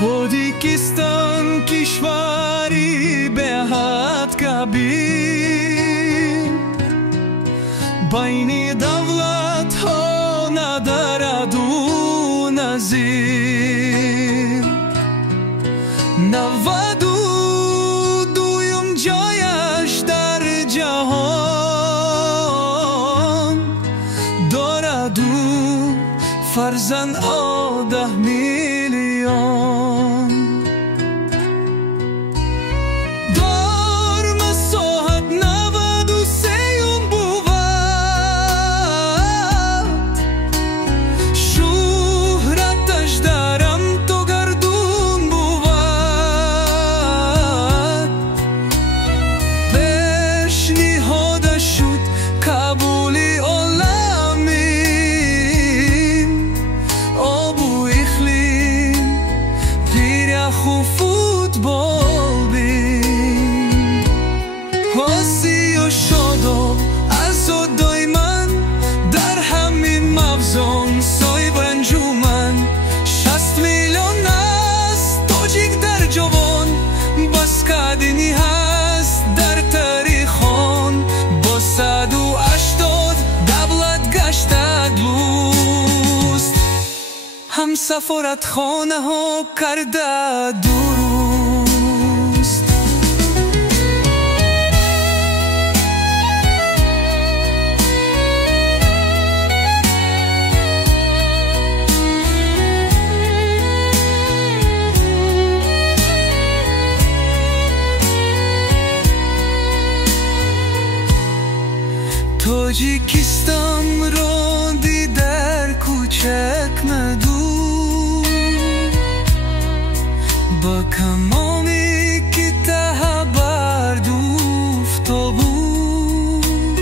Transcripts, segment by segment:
تاجیکستان کشوری به حد کبیر، بین دولت ها ندارد او نظیر. 92 جایش در جهان، دارد او فرزند 10 میلیون. فوتبال بین حاسی و شاداب از و دایمن، در همین مفزون سای برنجومن. 60 میلیون است تاجیک در جوان، بس کدینی هست در تاریخان. با 180 دولت گشته دوست، هم سفارت خانه ها کرده درست. تاجیکستان رو دیدر کوچک ندو، با کمامی که ته برد افتا بود.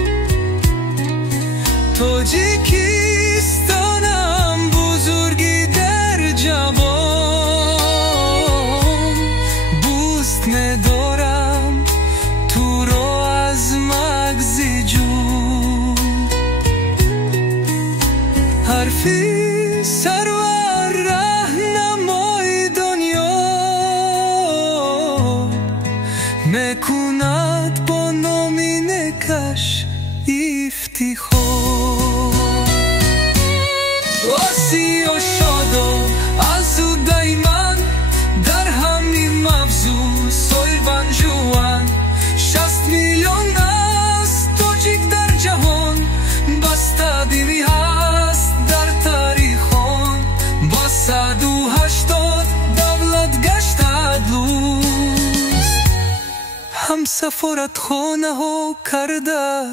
تاجیکستانم بزرگی در جوان، بوست ندارم تو رو از مغزی جو. حرفی سرور راهنمای دنیا، میکند با نامینکش افتخار. آسی و شاداب از او دایمن، در همین مفزون سوی بنجوان. 60 میلیون است تاجیک در جهان، بسته دینی هست در تاریخان. با 180 دولت گشته دوست، هم سفارت خانه ها کرده